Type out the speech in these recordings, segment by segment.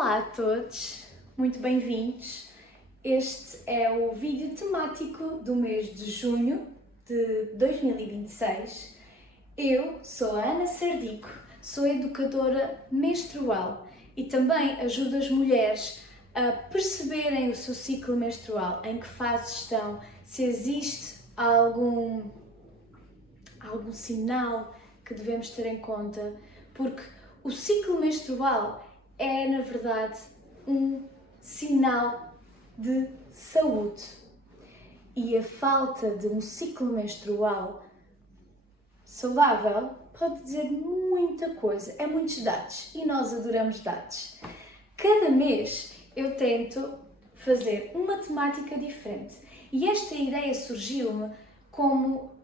Olá a todos, muito bem-vindos. Este é o vídeo temático do mês de junho de 2026. Eu sou a Ana Sardico, sou educadora menstrual e também ajudo as mulheres a perceberem o seu ciclo menstrual, em que fase estão, se existe algum sinal que devemos ter em conta, porque o ciclo menstrual é, na verdade, um sinal de saúde. E a falta de um ciclo menstrual saudável pode dizer muita coisa, é muitos dados e nós adoramos dados. Cada mês eu tento fazer uma temática diferente e esta ideia surgiu-me como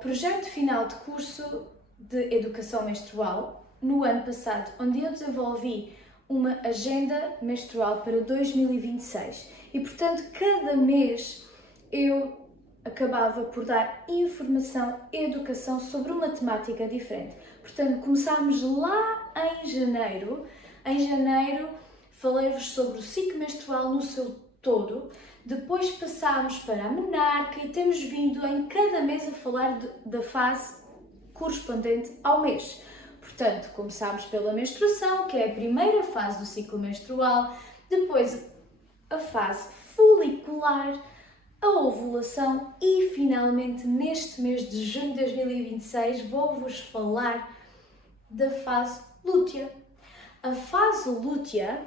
projeto final de curso de educação menstrual no ano passado, onde eu desenvolvi uma agenda menstrual para 2026 e, portanto, cada mês eu acabava por dar informação e educação sobre uma temática diferente. Portanto, começámos lá em janeiro. Em janeiro falei-vos sobre o ciclo menstrual no seu todo. Depois passámos para a menarca e temos vindo em cada mês a falar da fase correspondente ao mês. Portanto, começámos pela menstruação, que é a primeira fase do ciclo menstrual, depois a fase folicular, a ovulação e, finalmente, neste mês de junho de 2026, vou-vos falar da fase lútea. A fase lútea,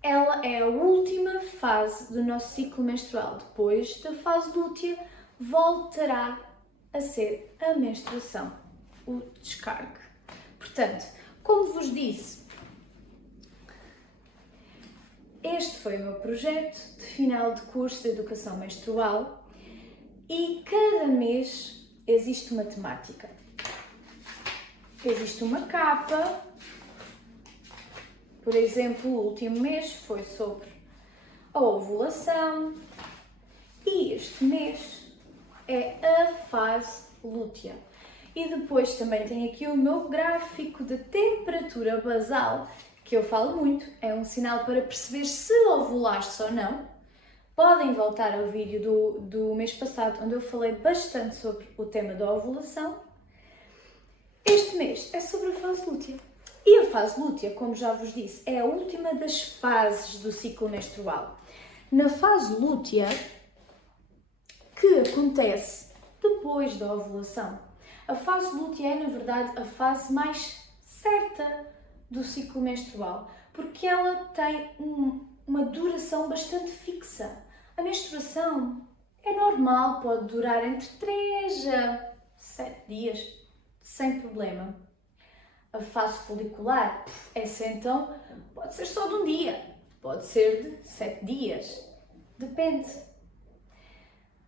ela é a última fase do nosso ciclo menstrual. Depois da fase lútea, voltará a ser a menstruação, o descargue. Portanto, como vos disse, este foi o meu projeto de final de curso de educação menstrual e cada mês existe uma temática. Existe uma capa. Por exemplo, o último mês foi sobre a ovulação e este mês é a fase lútea. E depois também tem aqui o meu gráfico de temperatura basal, que eu falo muito, é um sinal para perceber se ovulaste ou não. Podem voltar ao vídeo do mês passado, onde eu falei bastante sobre o tema da ovulação. Este mês é sobre a fase lútea. E a fase lútea, como já vos disse, é a última das fases do ciclo menstrual. Na fase lútea, que acontece depois da ovulação. A fase lútea é, na verdade, a fase mais certa do ciclo menstrual, porque ela tem uma duração bastante fixa. A menstruação é normal, pode durar entre 3 a 7 dias, sem problema. A fase folicular, essa então pode ser só de um dia, pode ser de 7 dias, depende.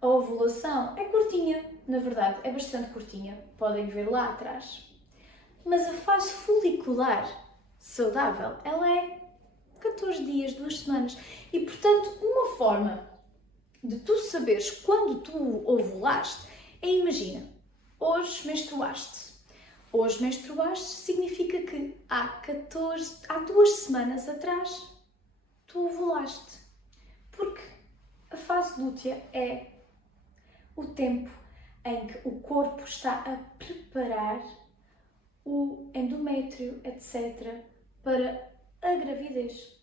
A ovulação é curtinha, na verdade, é bastante curtinha, podem ver lá atrás. Mas a fase folicular saudável, ela é 14 dias, 2 semanas. E, portanto, uma forma de tu saberes quando tu ovulaste é, imagina, hoje menstruaste. Hoje menstruaste significa que há 2 semanas atrás tu ovulaste. Porque a fase lútea é o tempo em que o corpo está a preparar o endométrio, etc., para a gravidez.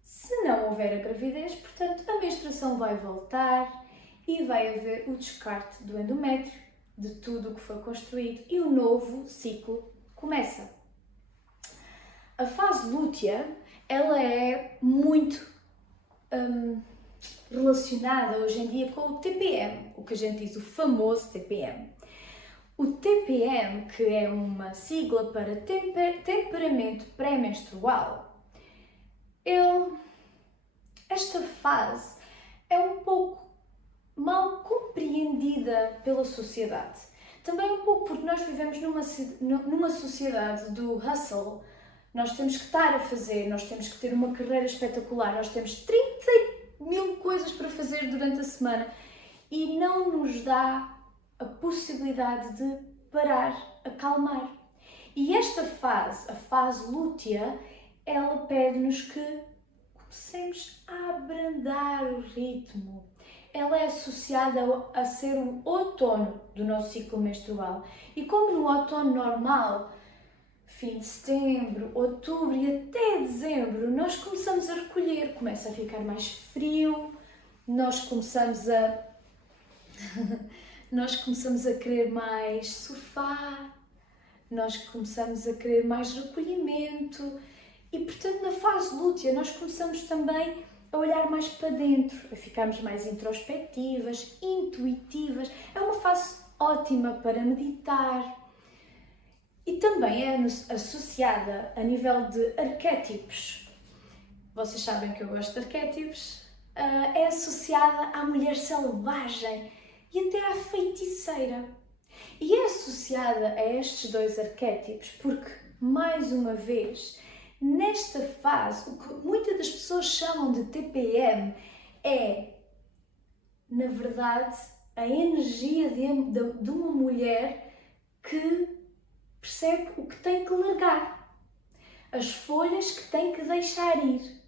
Se não houver a gravidez, portanto, a menstruação vai voltar e vai haver o descarte do endométrio, de tudo o que foi construído, e o novo ciclo começa. A fase lútea, ela é muito relacionada hoje em dia com o TPM, o que a gente diz, o famoso TPM. O TPM, que é uma sigla para temperamento pré-menstrual, esta fase é um pouco mal compreendida pela sociedade. Também um pouco porque nós vivemos numa sociedade do hustle. Nós temos que estar a fazer, nós temos que ter uma carreira espetacular, nós temos 30.000 coisas para fazer durante a semana e não nos dá a possibilidade de parar, acalmar. E esta fase, a fase lútea, ela pede-nos que comecemos a abrandar o ritmo. Ela é associada a ser o outono do nosso ciclo menstrual. E como no outono normal, fim de setembro, outubro e até dezembro, nós começamos a recolher, começa a ficar mais frio, nós começamos a querer mais sofá, nós começamos a querer mais recolhimento e, portanto, na fase lútea nós começamos também a olhar mais para dentro, a ficarmos mais introspectivas, intuitivas. É uma fase ótima para meditar. E também é associada a nível de arquétipos. Vocês sabem que eu gosto de arquétipos. É associada à mulher selvagem e até à feiticeira. E é associada a estes dois arquétipos porque, mais uma vez, nesta fase, o que muitas das pessoas chamam de TPM é, na verdade, a energia de uma mulher que percebe o que tem que largar, as folhas que tem que deixar ir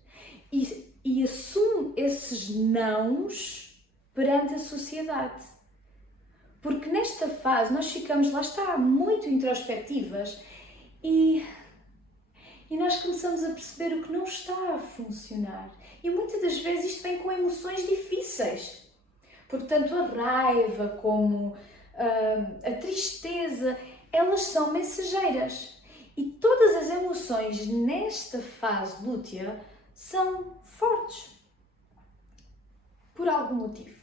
e assume esses nãos perante a sociedade. Porque nesta fase nós ficamos, lá está, muito introspectivas e nós começamos a perceber o que não está a funcionar. E muitas das vezes isto vem com emoções difíceis. Porque tanto a raiva como a tristeza, elas são mensageiras. E todas as emoções nesta fase lútea são fortes. Por algum motivo.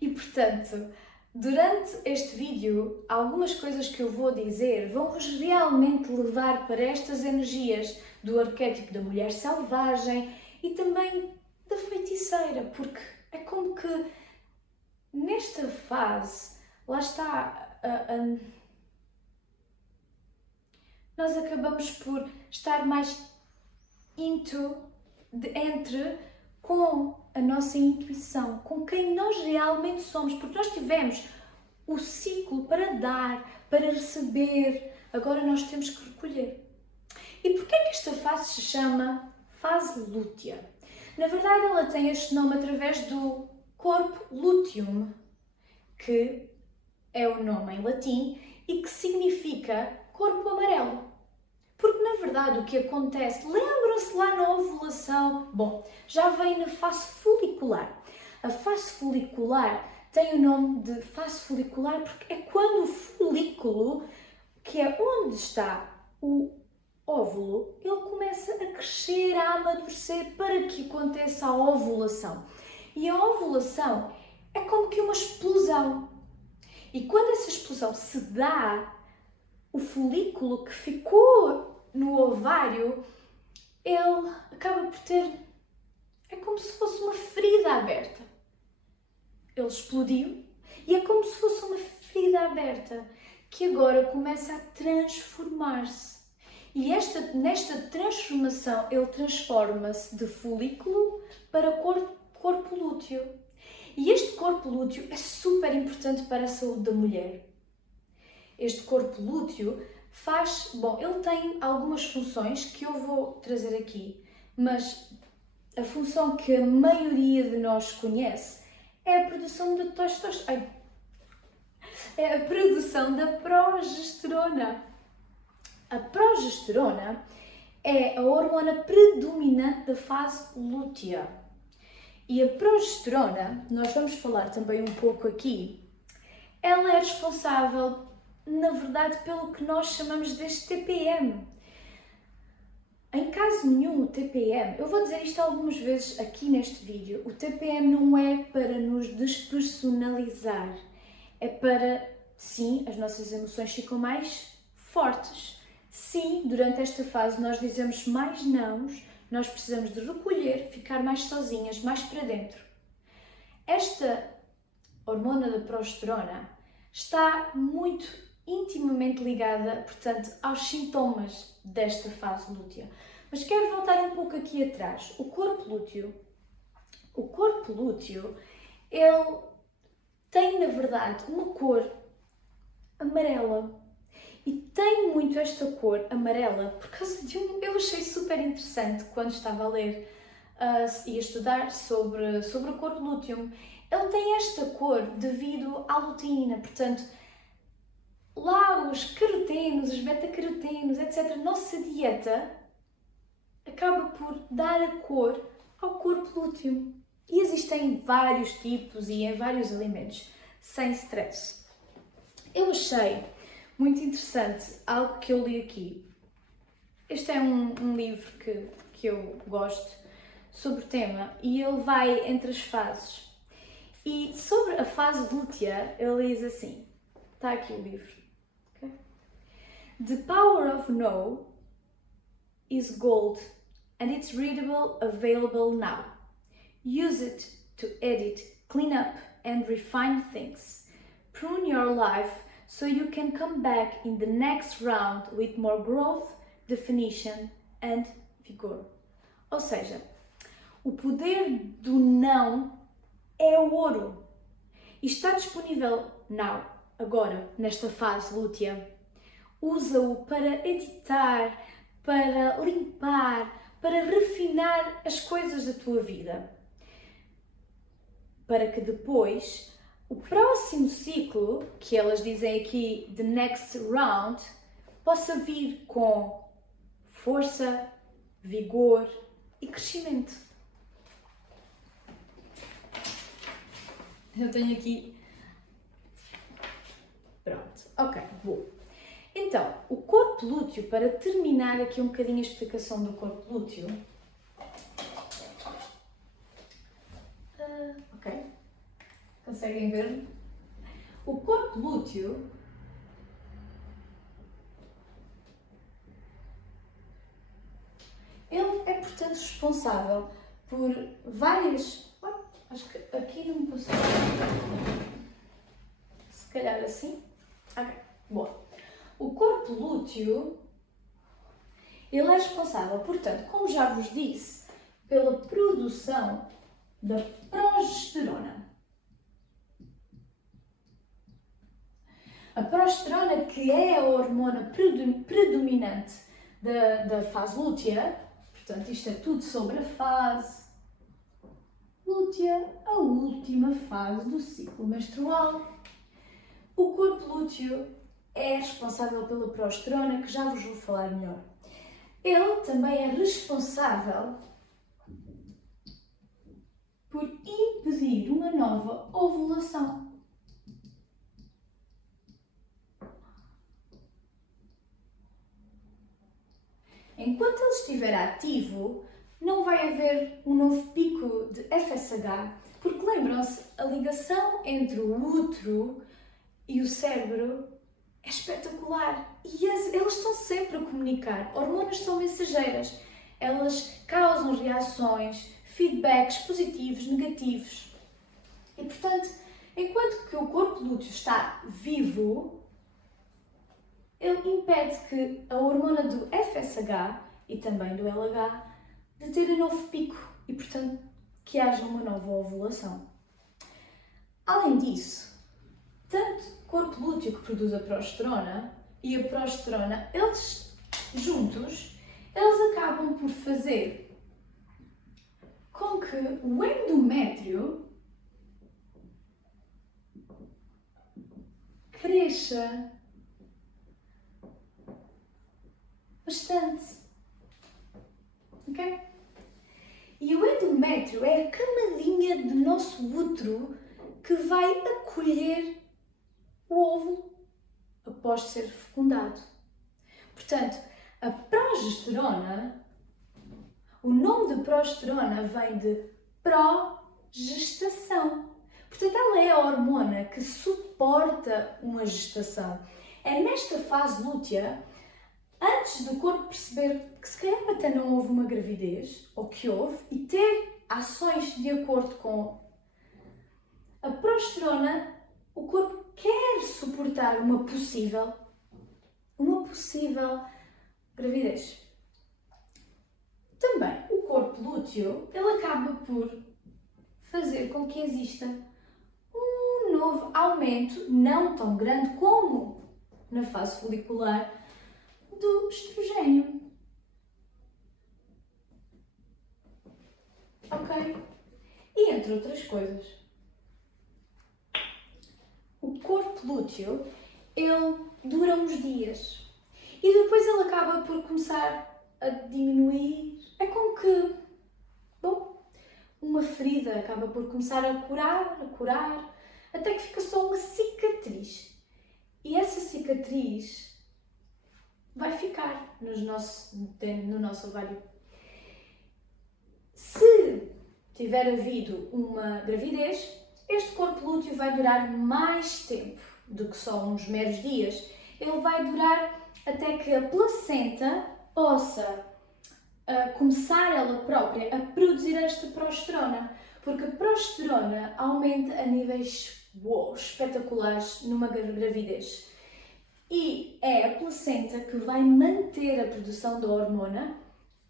E portanto, durante este vídeo, algumas coisas que eu vou dizer vão-vos realmente levar para estas energias do arquétipo da mulher selvagem e também da feiticeira, porque é como que nesta fase, lá está, nós acabamos por estar mais entre com a nossa intuição, com quem nós realmente somos, porque nós tivemos o ciclo para dar, para receber, agora nós temos que recolher. E porquê que esta fase se chama fase lútea? Na verdade, ela tem este nome através do corpo luteum, que é o nome em latim e que significa corpo amarelo. Porque, na verdade, o que acontece, lembram-se lá na ovulação? Bom, já vem na fase folicular. A fase folicular tem o nome de fase folicular porque é quando o folículo, que é onde está o óvulo, ele começa a crescer, a amadurecer para que aconteça a ovulação. E a ovulação é como que uma explosão. E quando essa explosão se dá, o folículo que ficou no ovário, ele acaba por ter, é como se fosse uma ferida aberta. Ele explodiu e é como se fosse uma ferida aberta que agora começa a transformar-se. E nesta transformação ele transforma-se de folículo para corpo lúteo. E este corpo lúteo é super importante para a saúde da mulher. Este corpo lúteo ele tem algumas funções que eu vou trazer aqui, mas a função que a maioria de nós conhece é a produção de testosterona. É a produção da progesterona. A progesterona é a hormona predominante da fase lútea. E a progesterona, nós vamos falar também um pouco aqui, ela é responsável, na verdade, pelo que nós chamamos deste TPM. Em caso nenhum, o TPM, eu vou dizer isto algumas vezes aqui neste vídeo, o TPM não é para nos despersonalizar, é para, sim, as nossas emoções ficam mais fortes. Sim, durante esta fase nós dizemos mais nãos, nós precisamos de recolher, ficar mais sozinhas, mais para dentro. Esta hormona da progesterona está muito intimamente ligada, portanto, aos sintomas desta fase lútea. Mas quero voltar um pouco aqui atrás. O corpo lúteo, ele tem, na verdade, uma cor amarela. E tem muito esta cor amarela por causa de eu achei super interessante quando estava a ler e a estudar sobre o corpo lúteo. Ele tem esta cor devido à luteína, portanto, lá os carotenos, os beta-carotenos, etc., nossa dieta acaba por dar a cor ao corpo lúteo. E existem vários tipos e em vários alimentos, sem stress. Eu achei muito interessante algo que eu li aqui. Este é um livro que eu gosto sobre o tema e ele vai entre as fases. E sobre a fase lútea, ele diz assim, está aqui o livro. Okay? The power of no is gold and it's readable, available now. Use it to edit, clean up and refine things. Prune your life so you can come back in the next round with more growth, definition and vigor. Ou seja, o poder do não é ouro e está disponível now, agora, nesta fase lútea. Usa-o para editar, para limpar, para refinar as coisas da tua vida. Para que depois, o próximo ciclo, que elas dizem aqui, the next round, possa vir com força, vigor e crescimento. Eu tenho aqui... Pronto, ok, bom. Então, o corpo lúteo, para terminar aqui um bocadinho a explicação do corpo lúteo... ok, conseguem ver? O corpo lúteo ele é, portanto, responsável por várias... acho que aqui não consigo... se calhar assim? Ok, bom. O corpo lúteo, ele é responsável, portanto, como já vos disse, pela produção da progesterona. A progesterona, que é a hormona predominante da fase lútea, portanto, isto é tudo sobre a fase lútea, a última fase do ciclo menstrual. O corpo lúteo é responsável pela progesterona, que já vos vou falar melhor. Ele também é responsável por impedir uma nova ovulação. Enquanto ele estiver ativo, não vai haver um novo pico de FSH, porque lembram-se, a ligação entre o útero e o cérebro é espetacular e elas estão sempre a comunicar. Hormonas são mensageiras, elas causam reações, feedbacks positivos, negativos. E portanto, enquanto que o corpo lúteo está vivo, ele impede que a hormona do FSH e também do LH de ter um novo pico e portanto que haja uma nova ovulação. Além disso, tanto o corpo lúteo que produz a progesterona e a progesterona, eles juntos, eles acabam por fazer com que o endométrio cresça bastante. Ok? E o endométrio é a camadinha do nosso útero que vai acolher o óvulo após ser fecundado. Portanto, a progesterona, o nome de progesterona vem de progestação. Portanto, ela é a hormona que suporta uma gestação. É nesta fase lútea, antes do corpo perceber que se calhar até não houve uma gravidez, ou que houve, e ter ações de acordo com a progesterona, o corpo quer suportar uma possível gravidez. Também o corpo lúteo, ele acaba por fazer com que exista um novo aumento, não tão grande como na fase folicular, do estrogênio. Ok? E entre outras coisas, o corpo lúteo, ele dura uns dias e depois ele acaba por começar a diminuir. É como que, bom, uma ferida acaba por começar a curar, até que fica só uma cicatriz. E essa cicatriz vai ficar no nosso ovário. Se tiver havido uma gravidez, este corpo lúteo vai durar mais tempo do que só uns meros dias. Ele vai durar até que a placenta possa começar ela própria a produzir esta progesterona, porque a progesterona aumenta a níveis espetaculares numa gravidez. E é a placenta que vai manter a produção da hormona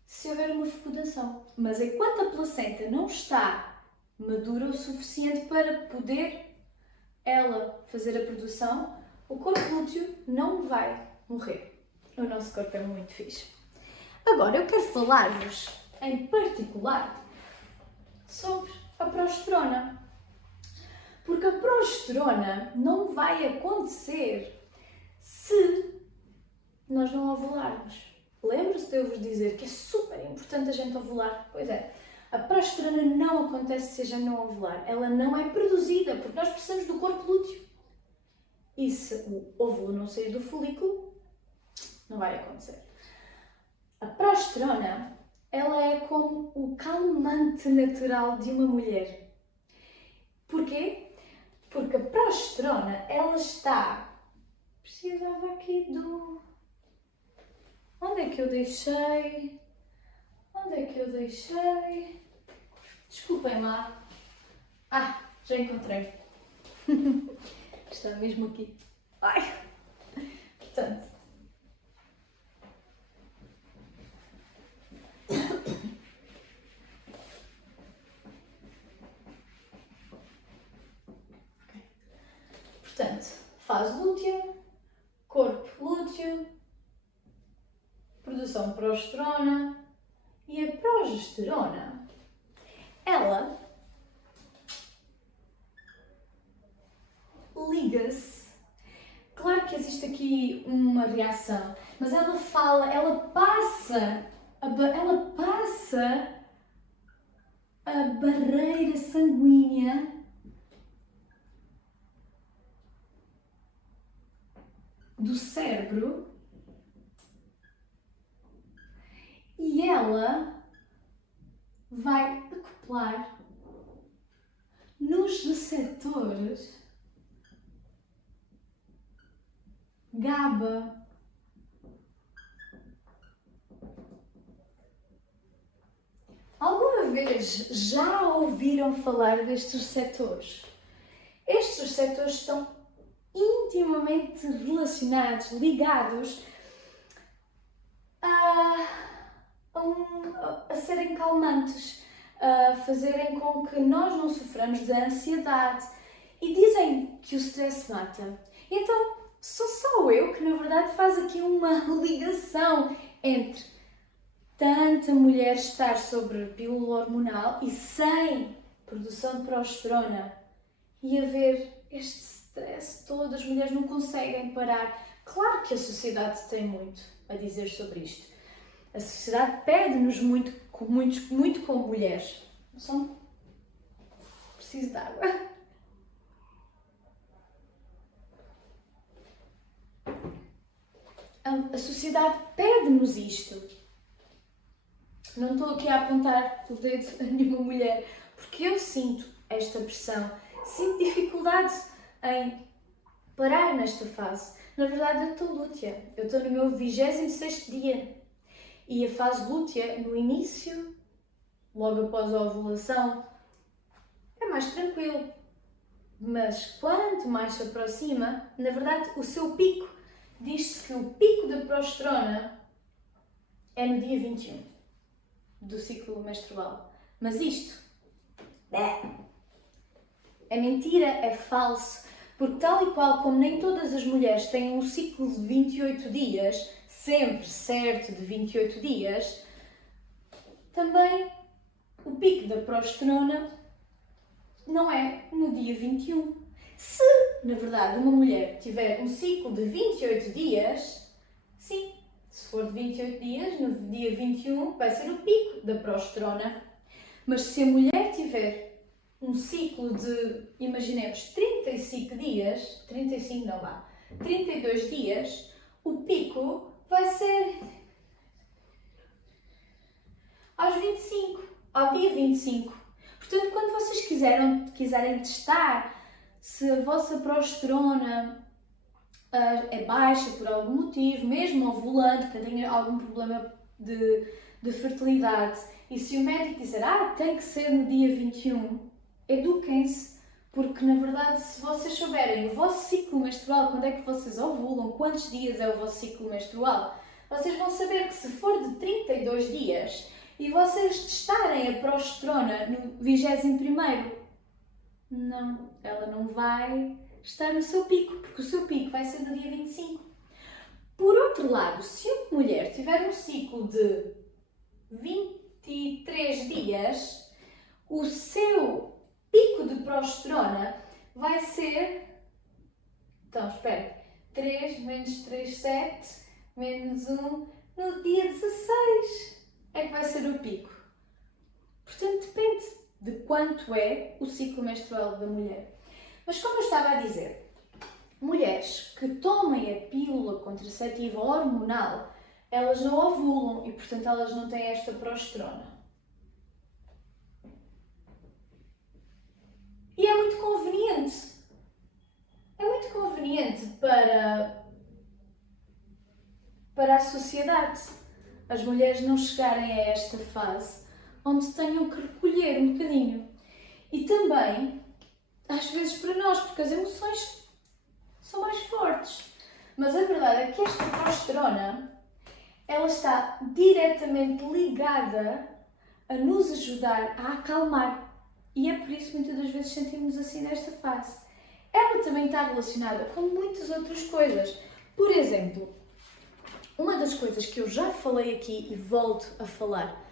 se houver uma fecundação. Mas enquanto a placenta não está madura o suficiente para poder ela fazer a produção, o corpo lúteo não vai morrer. O nosso corpo é muito fixe. Agora eu quero falar-vos em particular sobre a progesterona. Porque a progesterona não vai acontecer se nós não ovularmos. Lembra-se de eu vos dizer que é super importante a gente ovular? Pois é, a progesterona não acontece se a gente não ovular. Ela não é produzida, porque nós precisamos do corpo lúteo. E se o óvulo não sair do folículo, não vai acontecer. A progesterona, ela é como o calmante natural de uma mulher. Porquê? Porque a progesterona, ela está... Precisava aqui do... Onde é que eu deixei? Desculpem lá. Ah, já encontrei. Está mesmo aqui. Ai! Portanto... Portanto, fase lútea, corpo lúteo, produção de progesterona e a progesterona, ela liga-se. Claro que existe aqui uma reação, mas ela passa a barreira sanguínea do cérebro e ela vai acoplar nos receptores GABA. Alguma vez já ouviram falar destes receptores? Estes receptores estão intimamente relacionados, ligados a serem calmantes, a fazerem com que nós não soframos da ansiedade. E dizem que o stress mata. Então, sou só eu que, na verdade, faz aqui uma ligação entre tanta mulher estar sobre pílula hormonal e sem produção de progesterona e haver este stress todo, as mulheres não conseguem parar. Claro que a sociedade tem muito a dizer sobre isto. A sociedade pede-nos muito como mulheres. Só preciso de água. A sociedade pede-nos isto. Não estou aqui a apontar o dedo a nenhuma mulher, porque eu sinto esta pressão, sinto dificuldade em parar nesta fase. Na verdade, eu estou lútea. Eu estou no meu 26º dia. E a fase lútea, no início, logo após a ovulação, é mais tranquilo. Mas quanto mais se aproxima, na verdade, o seu pico, diz-se que o pico da progesterona é no dia 21 do ciclo menstrual. Mas isto é mentira, é falso, porque tal e qual como nem todas as mulheres têm um ciclo de 28 dias, sempre certo de 28 dias, também o pico da progesterona não é no dia 21. Se, na verdade, uma mulher tiver um ciclo de 28 dias, sim, se for de 28 dias, no dia 21 vai ser o pico da progesterona. Mas se a mulher tiver um ciclo de, imaginemos, 35 dias, 35 não vá, 32 dias, o pico vai ser ao dia 25. Portanto, quando vocês quiserem testar se a vossa progesterona é baixa por algum motivo, mesmo ovulante, que tenha algum problema de fertilidade, e se o médico disser, tem que ser no dia 21, eduquem-se, porque na verdade, se vocês souberem o vosso ciclo menstrual, quando é que vocês ovulam, quantos dias é o vosso ciclo menstrual, vocês vão saber que se for de 32 dias e vocês testarem a progesterona no 21º, não, ela não vai estar no seu pico, porque o seu pico vai ser no dia 25. Por outro lado, se uma mulher tiver um ciclo de 23 dias, o seu pico de progesterona vai ser, então espera, 3 menos 3, 7, menos 1, no dia 16 é que vai ser o pico. Portanto, depende de quanto é o ciclo menstrual da mulher. Mas como eu estava a dizer, mulheres que tomem a pílula contraceptiva hormonal, elas não ovulam e, portanto, elas não têm esta progesterona. E é muito conveniente. É muito conveniente para a sociedade as mulheres não chegarem a esta fase onde tenham que recolher um bocadinho. E também, às vezes para nós, porque as emoções são mais fortes. Mas a verdade é que esta progesterona, ela está diretamente ligada a nos ajudar a acalmar. E é por isso que muitas das vezes sentimos assim nesta fase. Ela também está relacionada com muitas outras coisas. Por exemplo, uma das coisas que eu já falei aqui e volto a falar,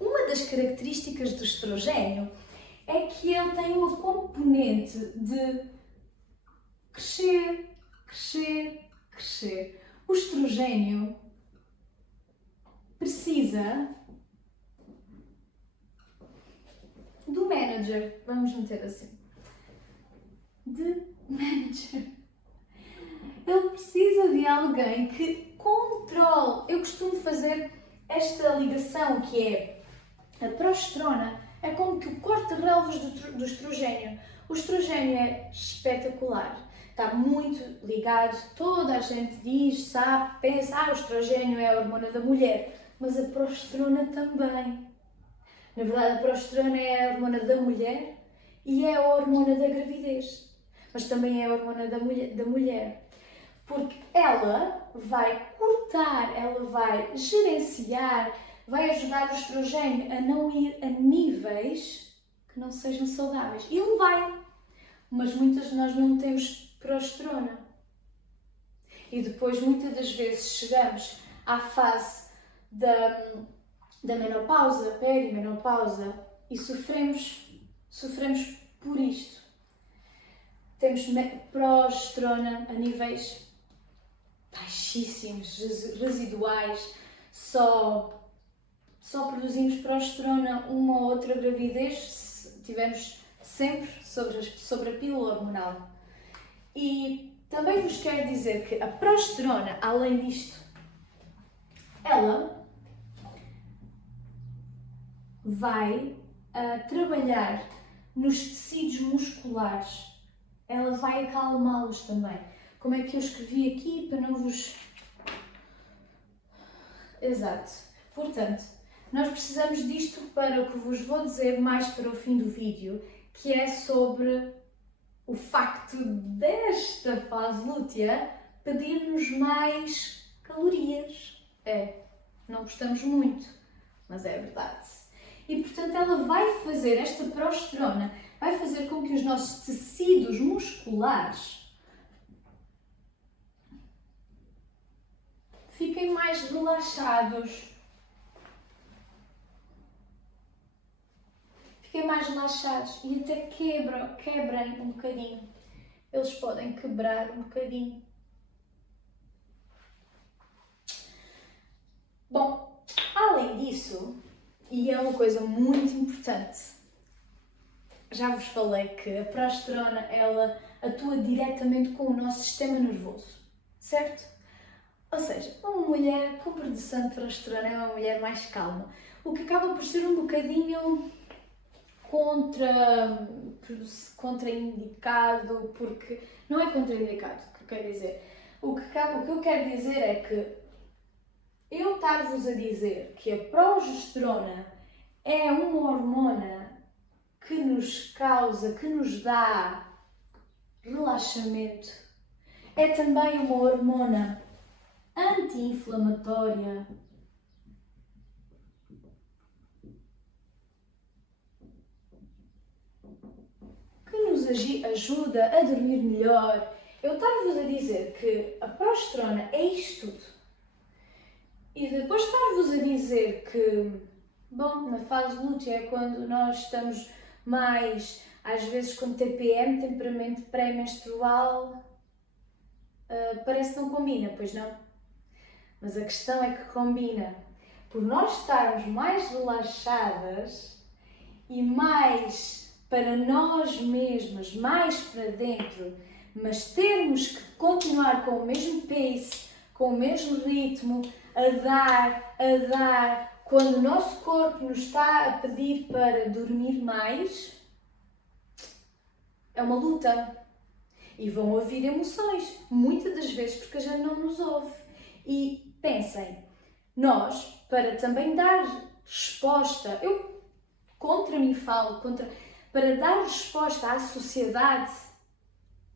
uma das características do estrogênio é que ele tem uma componente de crescer, crescer, crescer. O estrogênio precisa do manager, vamos meter assim, de manager. Ele precisa de alguém que controle. Eu costumo fazer esta ligação que é a progesterona, é como que o corta-relvas do estrogênio. O estrogênio é espetacular, está muito ligado, toda a gente diz, sabe, pensa, o estrogênio é a hormona da mulher, mas a progesterona também. Na verdade, a progesterona é a hormona da mulher e é a hormona da gravidez, mas também é a hormona da mulher. Porque ela vai cortar, ela vai gerenciar, vai ajudar o estrogênio a não ir a níveis que não sejam saudáveis. E ele vai, mas muitas de nós não temos progesterona. E depois, muitas das vezes, chegamos à fase da menopausa, perimenopausa, e sofremos por isto. Temos progesterona a níveis baixíssimos, residuais, só produzimos progesterona uma ou outra gravidez se tivermos sempre sobre a pílula hormonal. E também vos quero dizer que a progesterona, além disto, ela vai trabalhar nos tecidos musculares, ela vai acalmá-los também. Como é que eu escrevi aqui para não vos... Exato. Portanto, nós precisamos disto para o que vos vou dizer mais para o fim do vídeo, que é sobre o facto desta fase lútea pedir-nos mais calorias. Não gostamos muito, mas é verdade. E portanto ela vai fazer, esta progesterona, vai fazer com que os nossos tecidos musculares fiquem mais relaxados. Fiquem mais relaxados e até quebrem um bocadinho. Eles podem quebrar um bocadinho. Bom, além disso, e é uma coisa muito importante, já vos falei que a progesterona, ela atua diretamente com o nosso sistema nervoso, certo? Ou seja, uma mulher com produção de progesterona é uma mulher mais calma, o que acaba por ser um bocadinho contraindicado, porque não é contraindicado, o que eu quero dizer. O que eu quero dizer é que eu estar-vos a dizer que a progesterona é uma hormona que nos causa, que nos dá relaxamento, é também uma hormona anti-inflamatória, que nos ajuda a dormir melhor. Eu estar-vos a dizer que a progesterona é isto tudo. E depois estar-vos a dizer que, bom, na fase lútea é quando nós estamos mais, às vezes com TPM, temperamento pré-menstrual, parece que não combina, pois não? Mas a questão é que combina. Por nós estarmos mais relaxadas e mais para nós mesmas, mais para dentro, mas termos que continuar com o mesmo pace, com o mesmo ritmo, a dar, quando o nosso corpo nos está a pedir para dormir mais, é uma luta. E vão ouvir emoções, muitas das vezes porque a gente não nos ouve. E pensem, nós, para também dar resposta, eu contra mim falo, para dar resposta à sociedade,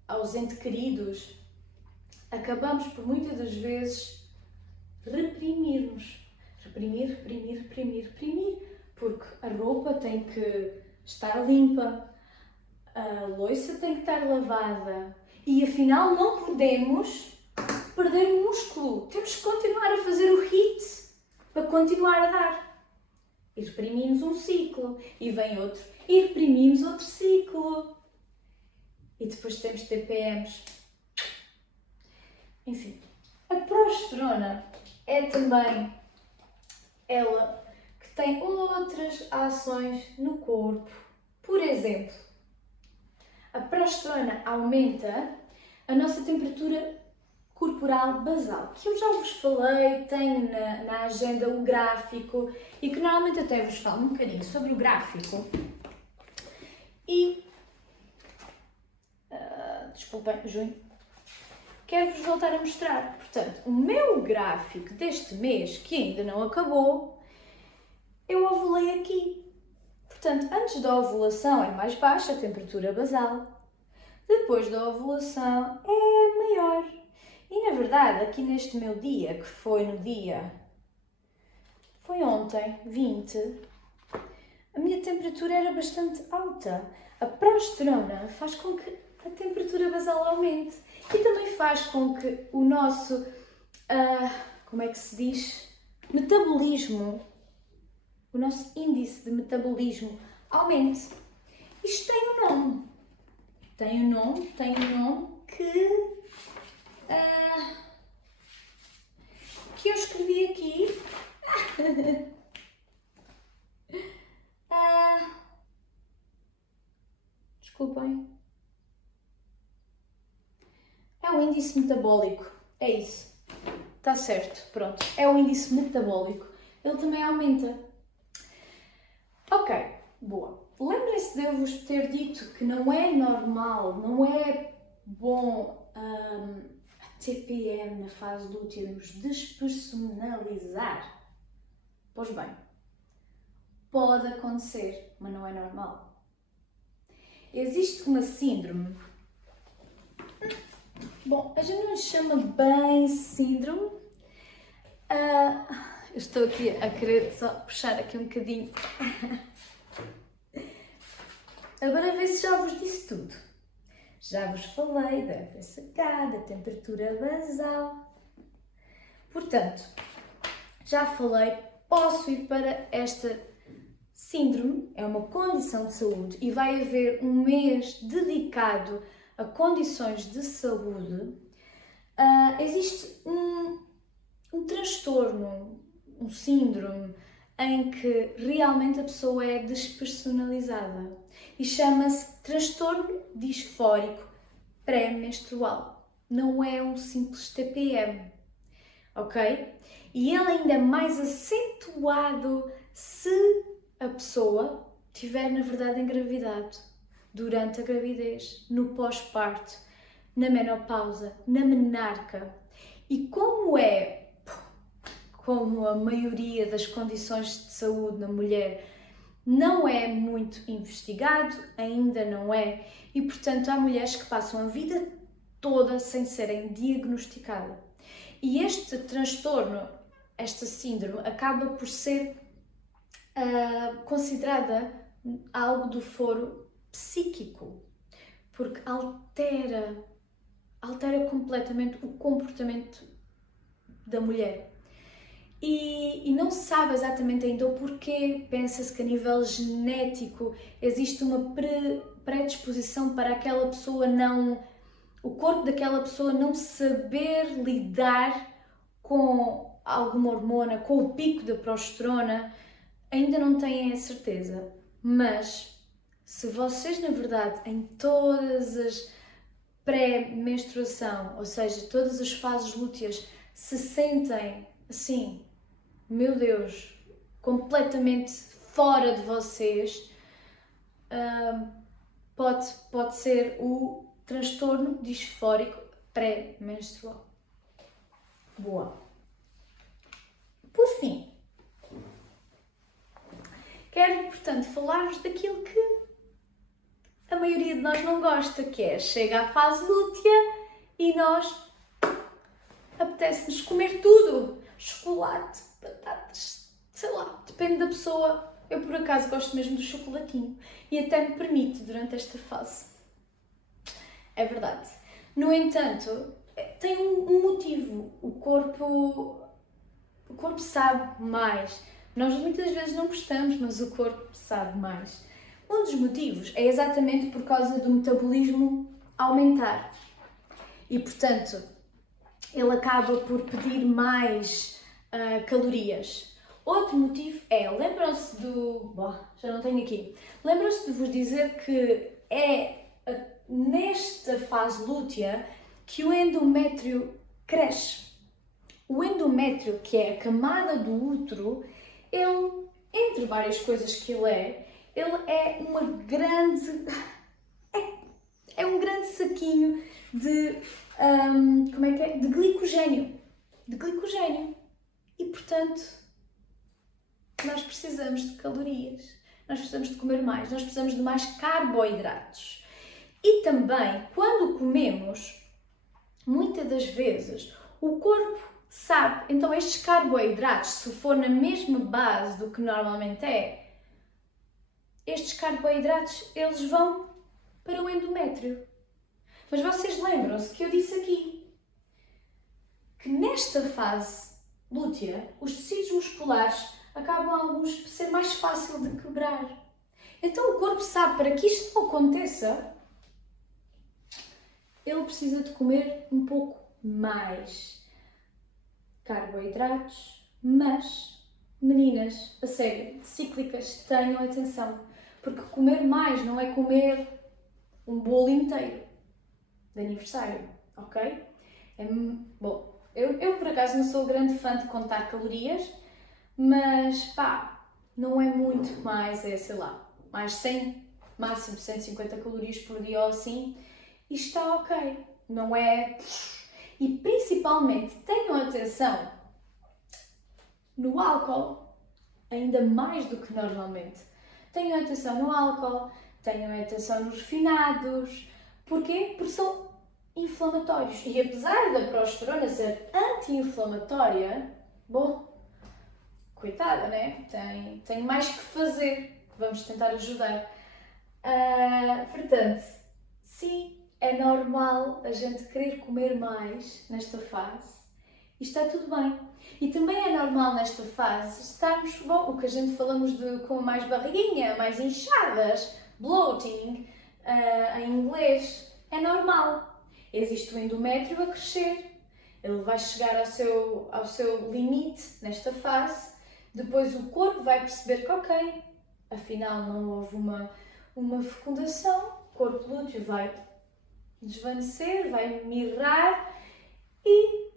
aos entes queridos, acabamos por muitas das vezes reprimirmos. Reprimir. Porque a roupa tem que estar limpa, a louça tem que estar lavada e afinal não podemos perder o músculo. Temos que continuar a fazer o HIIT para continuar a dar. E reprimimos um ciclo e vem outro e reprimimos outro ciclo. E depois temos TPMs. Enfim, a progesterona é também ela que tem outras ações no corpo. Por exemplo, a progesterona aumenta a nossa temperatura corporal basal, que eu já vos falei, tenho na agenda o gráfico e que normalmente até vos falo um bocadinho sobre o gráfico. E, desculpem, junho, quero-vos voltar a mostrar. Portanto, o meu gráfico deste mês, que ainda não acabou, eu ovulei aqui. Portanto, antes da ovulação é mais baixa a temperatura basal, depois da ovulação é maior. E na verdade, aqui neste meu dia, que foi foi ontem, 20, a minha temperatura era bastante alta. A progesterona faz com que a temperatura basal aumente e também faz com que o nosso, como é que se diz, metabolismo, o nosso índice de metabolismo aumente. Isto tem um nome. Tem um nome que eu escrevi aqui. Desculpem. É o índice metabólico. É isso. Está certo. Pronto. É o índice metabólico. Ele também aumenta. Ok. Boa. Lembrem-se de eu vos ter dito que não é normal, não é bom a TPM na fase lútea, devemos despersonalizar. Pois bem, pode acontecer, mas não é normal. Existe uma síndrome. Bom, a gente não chama bem síndrome. Eu estou aqui a querer só puxar aqui um bocadinho. Agora vê se já vos disse tudo. Já vos falei da FSH, da temperatura basal. Portanto, já falei, posso ir para esta síndrome, é uma condição de saúde e vai haver um mês dedicado a condições de saúde. Existe um transtorno, um síndrome, em que realmente a pessoa é despersonalizada e chama-se transtorno disfórico pré-menstrual. Não é um simples TPM, ok? E ele ainda é mais acentuado se a pessoa tiver, na verdade, engravidado durante a gravidez, no pós-parto, na menopausa, na menarca. E como a maioria das condições de saúde na mulher não é muito investigado, ainda não é, e portanto há mulheres que passam a vida toda sem serem diagnosticadas. E este transtorno, esta síndrome, acaba por ser considerada algo do foro psíquico, porque altera completamente o comportamento da mulher. E não se sabe exatamente ainda o porquê. Pensa-se que a nível genético existe uma predisposição para aquela pessoa o corpo daquela pessoa não saber lidar com alguma hormona, com o pico da progesterona. Ainda não têm a certeza, mas se vocês, na verdade, em todas as pré-menstruação, ou seja, todas as fases lúteas, se sentem assim, meu Deus, completamente fora de vocês, pode ser o transtorno disfórico pré-menstrual. Boa. Por fim, quero, portanto, falar-vos daquilo que a maioria de nós não gosta, que é chega à fase lútea e nós apetece-nos comer tudo. Chocolate, batatas, sei lá, depende da pessoa. Eu, por acaso, gosto mesmo do chocolatinho e até me permite durante esta fase. É verdade. No entanto, tem um motivo. O corpo sabe mais. Nós muitas vezes não gostamos, mas o corpo sabe mais. Um dos motivos é exatamente por causa do metabolismo aumentar. E, portanto, ele acaba por pedir mais calorias. Outro motivo é, lembram-se já não tenho aqui. Lembram-se de vos dizer que é nesta fase lútea que o endométrio cresce. O endométrio, que é a camada do útero, ele, entre várias coisas que ele é uma grande... é um grande saquinho de... de glicogénio. E, portanto, nós precisamos de calorias. Nós precisamos de comer mais. Nós precisamos de mais carboidratos. E também, quando comemos, muitas das vezes, o corpo sabe. Então, estes carboidratos, se for na mesma base do que normalmente estes carboidratos, eles vão para o endométrio. Mas vocês lembram-se que eu disse aqui que nesta fase lútea, os tecidos musculares acabam alguns por ser mais fácil de quebrar. Então o corpo sabe, para que isto não aconteça, ele precisa de comer um pouco mais carboidratos, mas, meninas, a sério, cíclicas, tenham atenção, porque comer mais não é comer um bolo inteiro de aniversário, ok? Bom, eu por acaso não sou grande fã de contar calorias, mas não é muito mais, sei lá, mais 100, máximo 150 calorias por dia ou assim, e está ok, não é... E principalmente tenham atenção no álcool, ainda mais do que normalmente. Tenham atenção no álcool, tenham atenção nos refinados. Porquê? Porque são inflamatórios. E apesar da progesterona ser anti-inflamatória, coitada, né? Tem mais que fazer. Vamos tentar ajudar. Portanto, sim, é normal a gente querer comer mais nesta fase E está tudo bem. E também é normal nesta fase estarmos, bom, o que a gente falamos com mais barriguinha, mais inchadas, bloating, em inglês, é normal. Existe o endométrio a crescer, ele vai chegar ao seu limite nesta fase, depois o corpo vai perceber que, ok, afinal não houve uma fecundação, o corpo lúteo vai desvanecer, vai mirrar e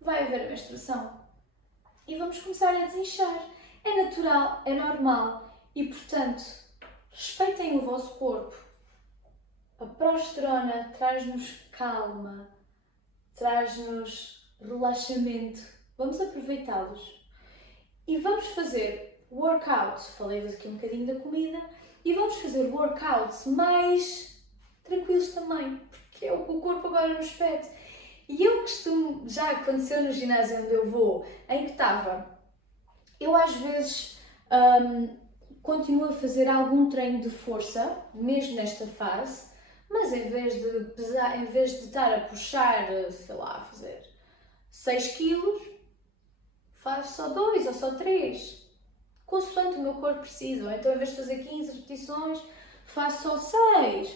vai haver a menstruação. E vamos começar a desinchar. É natural, é normal e, portanto, respeitem o vosso corpo. A progesterona traz-nos calma, traz-nos relaxamento. Vamos aproveitá-los. E vamos fazer workouts, falei-vos aqui um bocadinho da comida, e vamos fazer workouts mais tranquilos também, porque é o que o corpo agora nos pede. E eu costumo, já aconteceu no ginásio onde eu vou, em que estava, eu às vezes continuo a fazer algum treino de força, mesmo nesta fase, mas em vez de estar a puxar, sei lá, a fazer 6 quilos, faço só 2 ou só 3, consoante o meu corpo precisa. Ou então, em vez de fazer 15 repetições, faço só 6.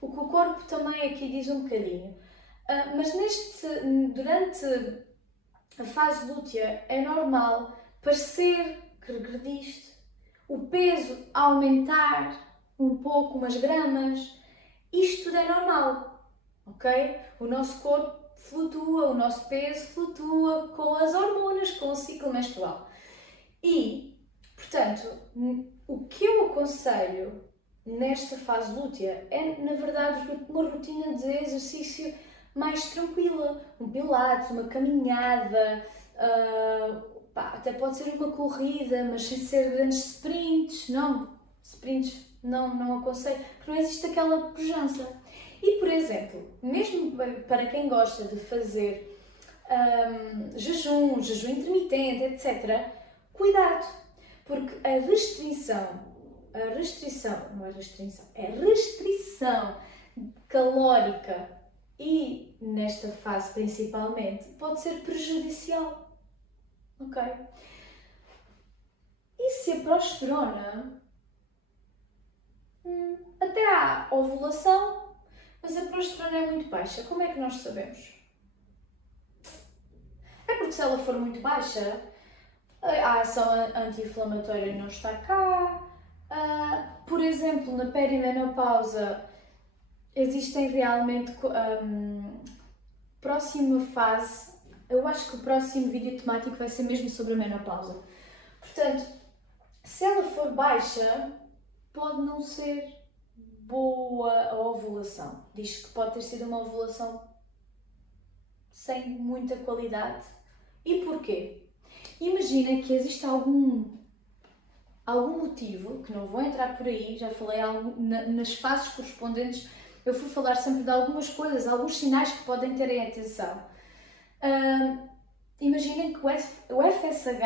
O que o corpo também aqui diz um bocadinho. Mas durante a fase lútea é normal parecer que regrediste, o peso aumentar um pouco, umas gramas. Isto tudo é normal, ok? O nosso corpo flutua, o nosso peso flutua com as hormonas, com o ciclo menstrual. E, portanto, o que eu aconselho nesta fase lútea é, na verdade, uma rotina de exercício mais tranquila. Um pilates, uma caminhada, até pode ser uma corrida, mas sem ser grandes sprints. Não, sprints não aconselho, porque não existe aquela pujança. E, por exemplo, mesmo para quem gosta de fazer jejum intermitente, etc., cuidado, porque a restrição calórica e nesta fase principalmente pode ser prejudicial, ok? E se a progesterona, até há ovulação, mas a progesterona é muito baixa, como é que nós sabemos? É porque se ela for muito baixa, a ação anti-inflamatória não está cá. Por exemplo, na perimenopausa existem realmente próxima fase. Eu acho que o próximo vídeo temático vai ser mesmo sobre a menopausa. Portanto, se ela for baixa, pode não ser boa a ovulação. Diz que pode ter sido uma ovulação sem muita qualidade. E porquê? Imagina que existe algum motivo, que não vou entrar por aí, já falei nas fases correspondentes, eu fui falar sempre de algumas coisas, alguns sinais que podem terem atenção. Imaginem que o FSH,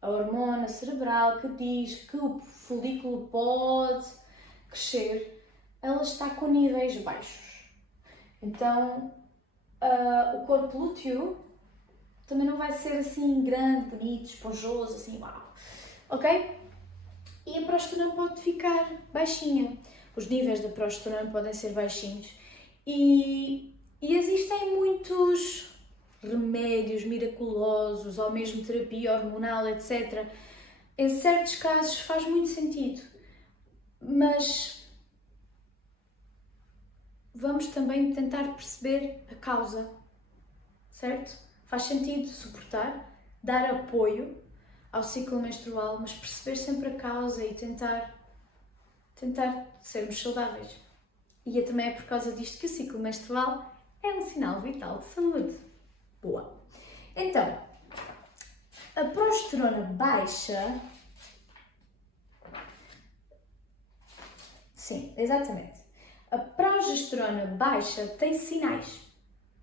a hormona cerebral que diz que o folículo pode crescer, ela está com níveis baixos. Então, o corpo lúteo também não vai ser assim grande, bonito, esponjoso, assim, uau, ok? E a progesterona pode ficar baixinha. Os níveis da progesterona podem ser baixinhos. E existem muitos remédios miraculosos, ou mesmo terapia hormonal, etc. Em certos casos faz muito sentido. Mas vamos também tentar perceber a causa, certo? Faz sentido suportar, dar apoio ao ciclo menstrual, mas perceber sempre a causa e tentar sermos saudáveis. E também é por causa disto que o ciclo menstrual é um sinal vital de saúde. Boa! Então, a progesterona baixa... Sim, exatamente. A progesterona baixa tem sinais,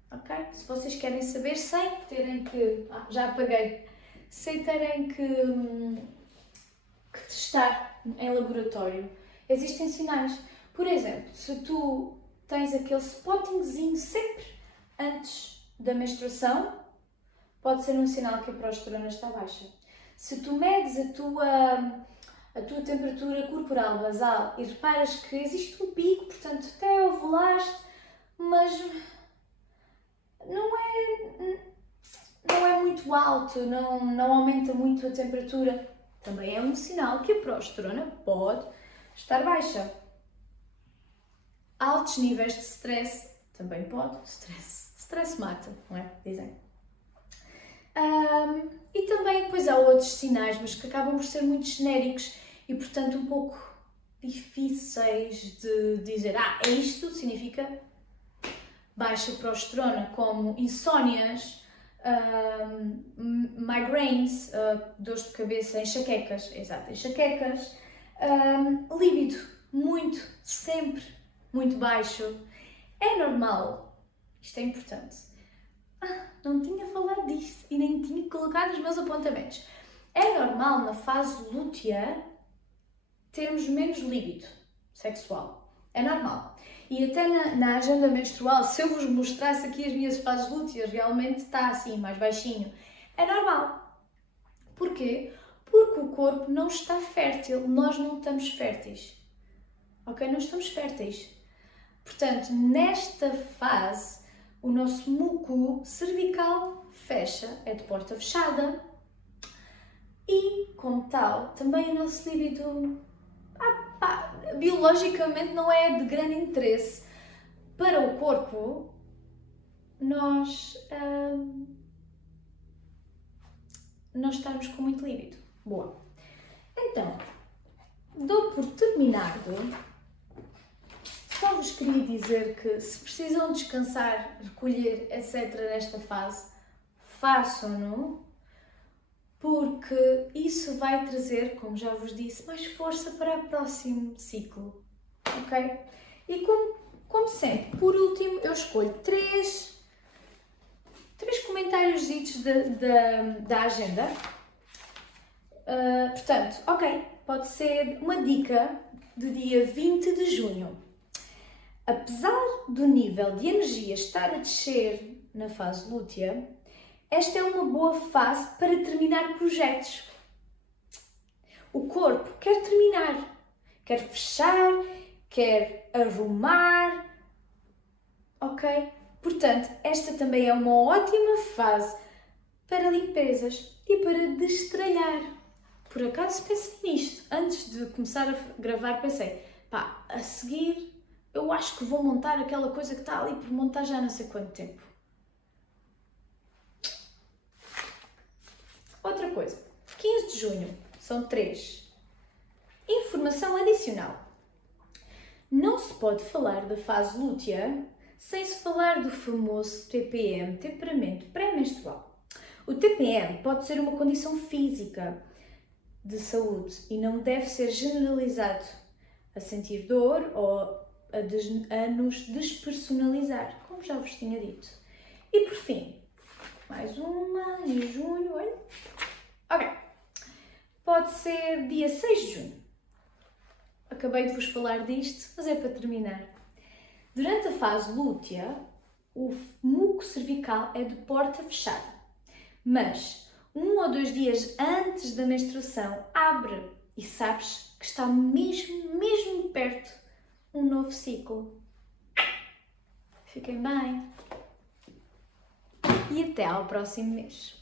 ok? Se vocês querem saber sem terem que... já apaguei. Sem terem que testar em laboratório, existem sinais. Por exemplo, se tu tens aquele spottingzinho sempre antes da menstruação, pode ser um sinal que a progesterona está baixa. Se tu medes a tua temperatura corporal basal e reparas que existe um pico, portanto até ovulaste, mas não é muito alto, não aumenta muito a temperatura, também é um sinal que a progesterona pode estar baixa. Altos níveis de stress também pode. Stress mata, não é? Dizem. E também depois há outros sinais, mas que acabam por ser muito genéricos e, portanto, um pouco difíceis de dizer. É isto, significa baixa progesterona, como insónias, migraines, dores de cabeça, enxaquecas, exato, enxaquecas, líbido sempre muito baixo. É normal, isto é importante. Não tinha falado disto e nem tinha colocado os meus apontamentos. É normal na fase lútea termos menos líbido sexual. É normal. E até na agenda menstrual, se eu vos mostrasse aqui as minhas fases lúteas, realmente está assim, mais baixinho. É normal. Porquê? Porque o corpo não está fértil. Nós não estamos férteis. Ok? Não estamos férteis. Portanto, nesta fase, o nosso muco cervical fecha, é de porta fechada. E, como tal, também o nosso líbido biologicamente não é de grande interesse. Para o corpo, nós estamos com muito líbido. Boa. Então, dou por terminado. Só vos queria dizer que se precisam descansar, recolher, etc. nesta fase, façam-no, porque isso vai trazer, como já vos disse, mais força para o próximo ciclo, ok? E como sempre, por último, eu escolho três comentários da agenda. Portanto, ok, pode ser uma dica de dia 20 de junho. Apesar do nível de energia estar a descer na fase lútea, esta é uma boa fase para terminar projetos. O corpo quer terminar, quer fechar, quer arrumar, ok? Portanto, esta também é uma ótima fase para limpezas e para destralhar. Por acaso pensei nisto, antes de começar a gravar pensei, a seguir eu acho que vou montar aquela coisa que está ali por montar já não sei quanto tempo. Outra coisa, 15 de junho, são 3. Informação adicional. Não se pode falar da fase lútea sem se falar do famoso TPM, temperamento pré-menstrual. O TPM pode ser uma condição física de saúde e não deve ser generalizado a sentir dor ou a nos despersonalizar, como já vos tinha dito. E por fim, mais uma em junho, olha. Ok. Pode ser dia 6 de junho. Acabei de vos falar disto, mas é para terminar. Durante a fase lútea, o muco cervical é de porta fechada, mas 1 ou 2 dias antes da menstruação abre e sabes que está mesmo perto um novo ciclo. Fiquem bem e até ao próximo mês.